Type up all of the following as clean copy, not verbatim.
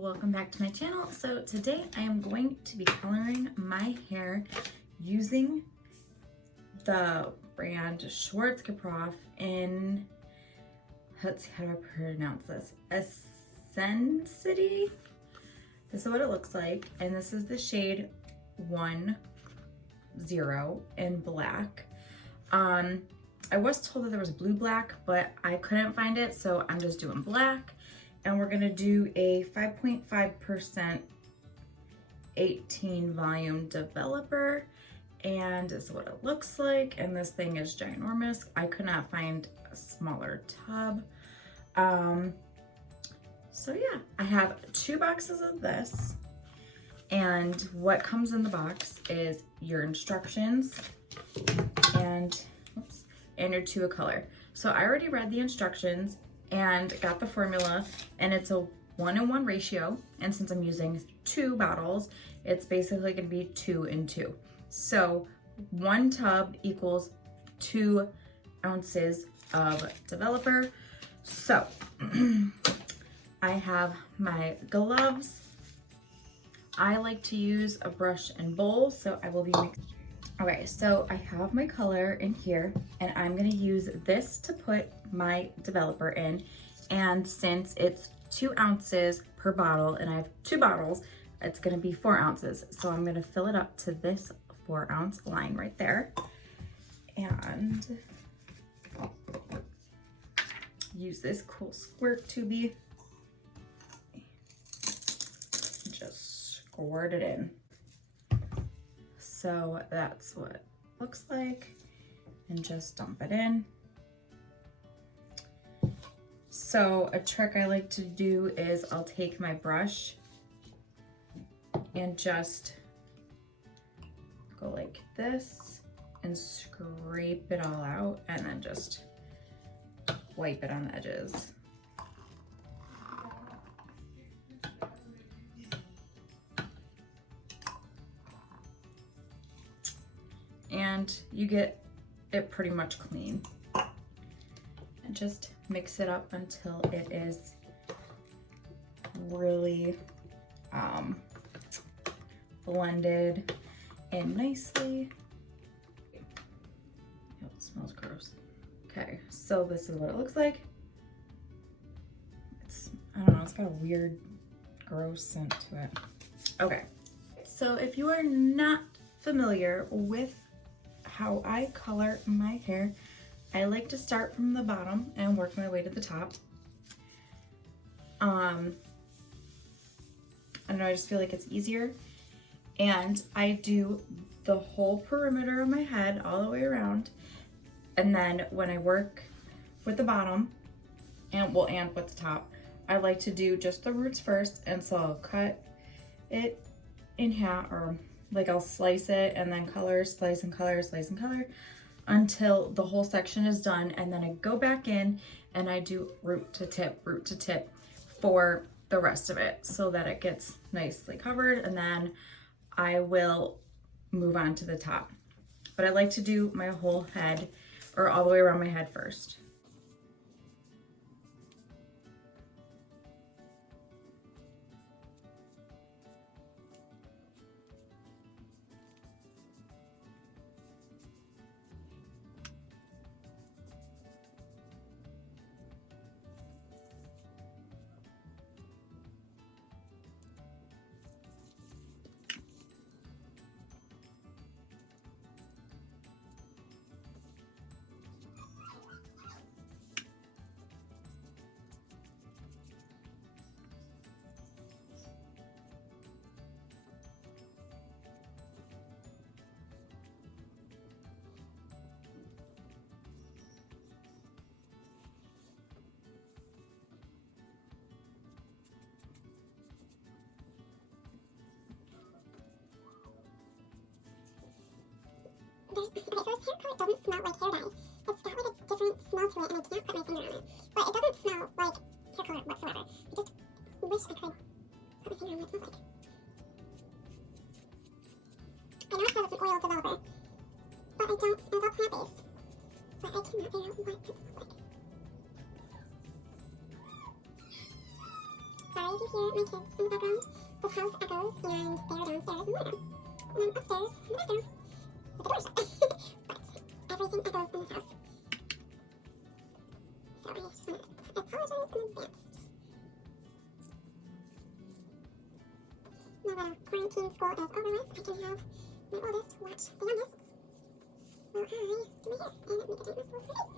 welcome back to my channel. So today I am going to be coloring my hair using the brand Schwarzkopf in, let's see how do I pronounce this, Essensity. This is what it looks like, and this is the shade 10 in black. I was told that there was blue black, but I couldn't find it, so I'm just doing black. And we're gonna do a 5.5% 18 volume developer. And this is what it looks like. And this thing is ginormous. I could not find a smaller tub. So yeah, I have 2 boxes of this. And what comes in the box is your instructions and your 2 of color. So I already read the instructions and got the formula, and it's a 1:1 ratio. And since I'm using 2 bottles, it's basically gonna be 2 and 2. So 1 tub equals 2 ounces of developer. So I have my gloves. I like to use a brush and bowl, so I will be mixing. Okay, so I have my color in here, and I'm gonna use this to put my developer in. And since it's 2 ounces per bottle, and I have 2 bottles, it's gonna be 4 ounces. So I'm gonna fill it up to this 4 ounce line right there. And use this cool squirt tubey. Just squirt it in. So that's what it looks like, and just dump it in. So a trick I like to do is I'll take my brush and just go like this and scrape it all out, and then just wipe it on the edges. And you get it pretty much clean. And just mix it up until it is really blended in nicely. Oh, it smells gross. Okay, so this is what it looks like. I don't know, it's got a weird, gross scent to it. Okay, so if you are not familiar with how I color my hair, I like to start from the bottom and work my way to the top. I don't know, I just feel like it's easier. And I do the whole perimeter of my head all the way around. And then when I work with the bottom and with the top, I like to do just the roots first. And so I'll cut it in half, or like I'll slice it and then color, slice and color, slice and color until the whole section is done. And then I go back in and I do root to tip for the rest of it so that it gets nicely covered. And then I will move on to the top. But I like to do my whole head, or all the way around my head first. Okay, so this hair color doesn't smell like hair dye. It's got like a different smell to it, and I can't put my finger on it. But it doesn't smell like hair color whatsoever. I just wish I could put my finger on what it smells like. I know it says it's an oil developer, but I don't, it's all plant-based. But I cannot figure out what it smells like. Sorry you hear my kids in the background, the house echoes, and they're downstairs in the living room. And then upstairs in the bathroom, with the door shut. But everything echoes in this house. So I just want to apologize in advance. Now that quarantine school is over with, I can have my oldest watch the youngest while I do my hair and make a date for this.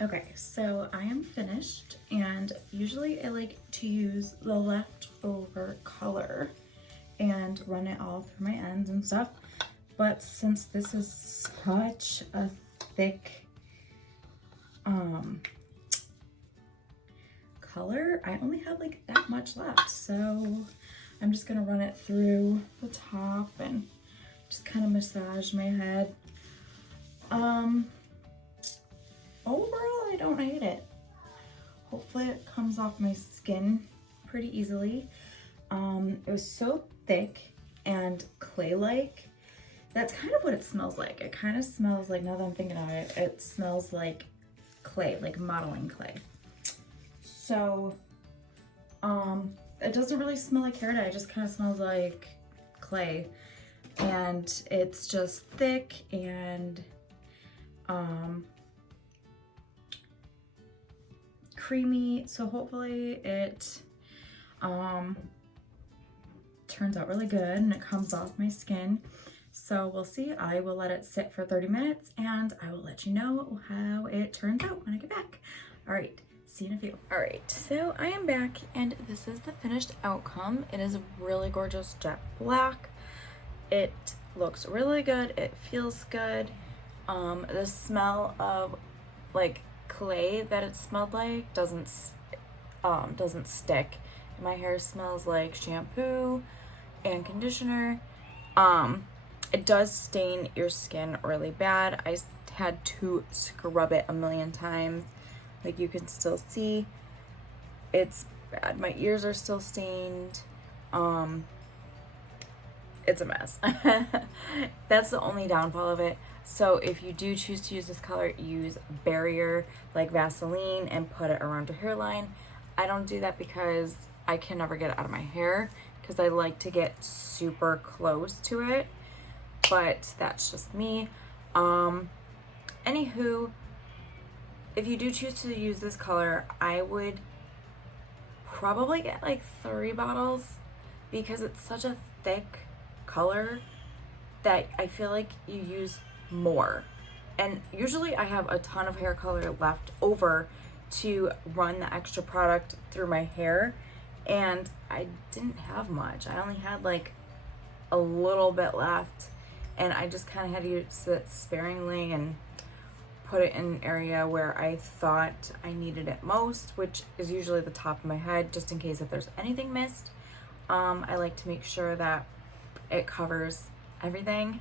Okay, so I am finished, and usually I like to use the leftover color and run it all through my ends and stuff. But since this is such a thick color, I only have like that much left. So I'm just gonna run it through the top and just kind of massage my head. Overall, I don't hate it. Hopefully it comes off my skin pretty easily. It was so thick and clay-like. That's kind of what it smells like. It kind of smells like, now that I'm thinking of it, it smells like clay, like modeling clay. So, it doesn't really smell like hair dye. It just kind of smells like clay. And it's just thick and, creamy. So hopefully it, turns out really good and it comes off my skin. So we'll see. I will let it sit for 30 minutes and I will let you know how it turns out when I get back. All right, see you in a few. All right, so I am back and this is the finished outcome. It is really gorgeous jet black. It looks really good. It feels good. The smell of like clay that it smelled like doesn't stick. My hair smells like shampoo and conditioner. It does stain your skin really bad. I had to scrub it a million times. Like you can still see, it's bad. My ears are still stained. It's a mess. That's the only downfall of it. So if you do choose to use this color, use barrier like Vaseline and put it around your hairline. I don't do that because I can never get it out of my hair because I like to get super close to it, but that's just me. Anywho, if you do choose to use this color, I would probably get like 3 bottles because it's such a thick color that I feel like you use more. And usually I have a ton of hair color left over to run the extra product through my hair, and I didn't have much. I only had like a little bit left, and I just kind of had to use it sparingly and put it in an area where I thought I needed it most, which is usually the top of my head, just in case if there's anything missed. I like to make sure that it covers everything.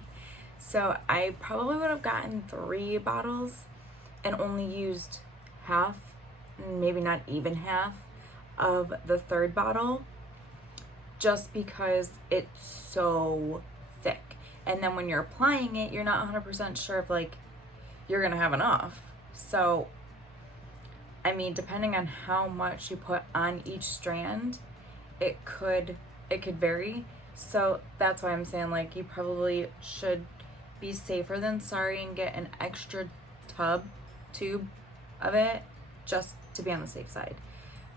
So I probably would have gotten 3 bottles and only used half, maybe not even half of the 3rd bottle, just because it's so thick. And then when you're applying it, you're not 100% sure if like you're gonna have enough. So I mean, depending on how much you put on each strand, it could vary. So that's why I'm saying like you probably should be safer than sorry and get an extra tube of it just to be on the safe side,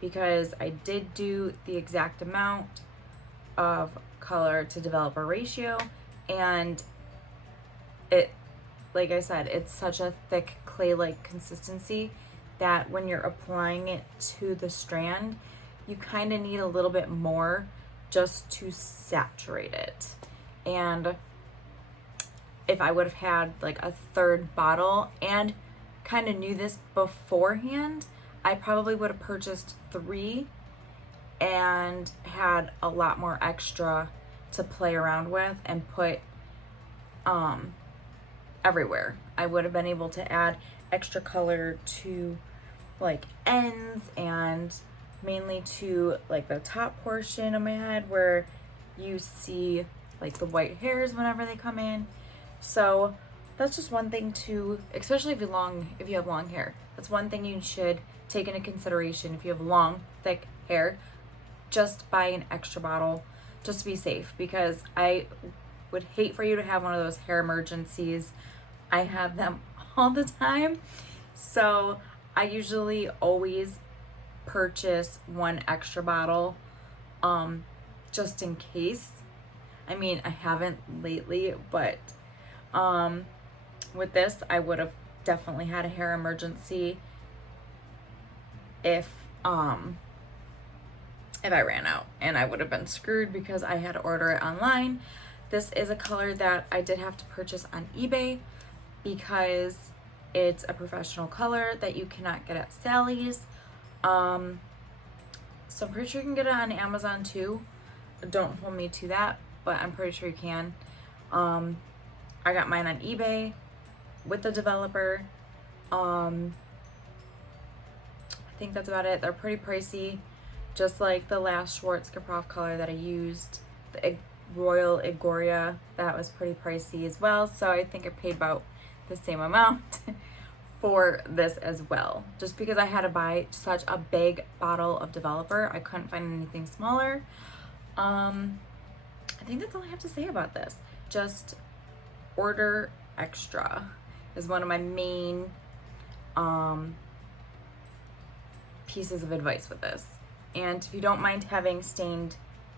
because I did do the exact amount of color to develop a ratio, and it, like I said, it's such a thick clay-like consistency that when you're applying it to the strand, you kind of need a little bit more just to saturate it. And if I would have had like a 3rd bottle and kind of knew this beforehand, I probably would have purchased 3 and had a lot more extra to play around with and put everywhere. I would have been able to add extra color to like ends and mainly to like the top portion of my head where you see like the white hairs whenever they come in. So that's just one thing to, especially if you have long hair, that's one thing you should take into consideration. If you have long, thick hair, just buy an extra bottle just to be safe, because I would hate for you to have one of those hair emergencies. I have them all the time. So I usually always purchase 1 extra bottle just in case. I mean, I haven't lately, but with this I would have definitely had a hair emergency if I ran out, and I would have been screwed because I had to order it online. This is a color that I did have to purchase on eBay because it's a professional color that you cannot get at Sally's. So I'm pretty sure you can get it on Amazon too. Don't hold me to that, but I'm pretty sure you can. I got mine on eBay with the developer. I think that's about it. They're pretty pricey, just like the last Schwarzkopf color that I used, the Royal Igoria. That was pretty pricey as well, so I think I paid about the same amount for this as well, just because I had to buy such a big bottle of developer. I couldn't find anything smaller. I think that's all I have to say about this. Just order extra is one of my main pieces of advice with this. And if you don't mind having stained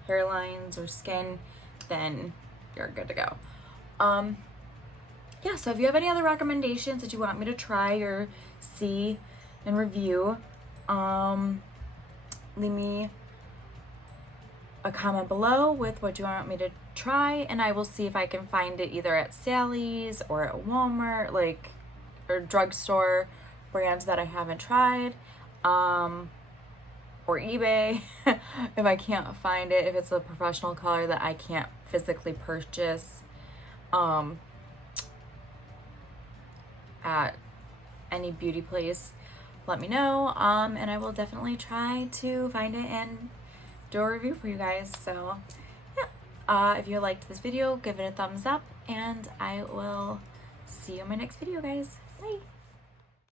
hairlines or skin, then you're good to go. Yeah, so if you have any other recommendations that you want me to try or see and review, leave me a comment below with what you want me to try, and I will see if I can find it either at Sally's or at Walmart, like, or drugstore brands that I haven't tried, or eBay if I can't find it, if it's a professional color that I can't physically purchase at any beauty place. Let me know, and I will definitely try to find it and do a review for you guys. So yeah, if you liked this video, give it a thumbs up, and I will see you in my next video, guys. Bye.